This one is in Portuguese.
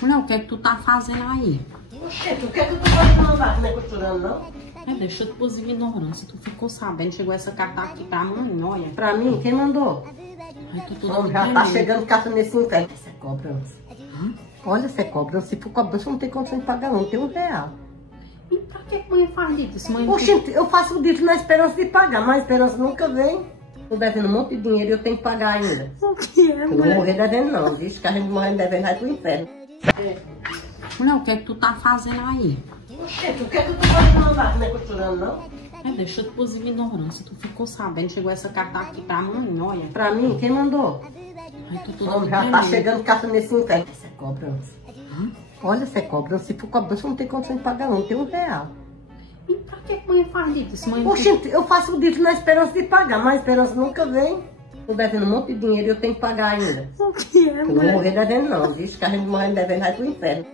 Mulher, o que é que tu tá fazendo aí? Oxente, o que é que eu tô fazendo? Não vai comer costurando, não? Deixa eu te pôr ignorância. Tu ficou sabendo, chegou essa carta aqui pra mãe, olha. Pra mim, quem mandou? Ai, tô toda Homem, já tá chegando carta nesse inferno. Isso é cobrança. Olha, isso é cobrança. Se for cobrança, não tem condição de pagar, não. Tem R$1. E pra que a mãe faz isso? Mãe, Oxente, eu faço o dito na esperança de pagar, mas a esperança nunca vem. Tô devendo um monte de dinheiro e eu tenho que pagar ainda. O que é, Eu não vou mulher? morrer devendo, não. Diz que a gente morrendo devendo vai pro inferno. Mulher, o que é que tu tá fazendo aí? Oxente, o que é que eu tô fazendo? Não vai comer costurando, não? Deixa eu te pôr ignorância. Tu ficou sabendo, chegou essa carta aqui pra mãe, olha. Pra mim, quem mandou? Ai, tô toda Homem, já tá chegando carta nesse inferno. Isso é cobrança. Olha, isso é cobrança. Se for cobrança, não tem condição de pagar, não. Tem R$1. E pra que a mãe faz isso? Mãe, Oxente, eu faço o dito na esperança de pagar, mas a esperança nunca vem. Tô devendo um monte de dinheiro e eu tenho que pagar ainda. o que é, Eu não vou morrer devendo, não. Diz que a gente morrendo devendo vai pro inferno.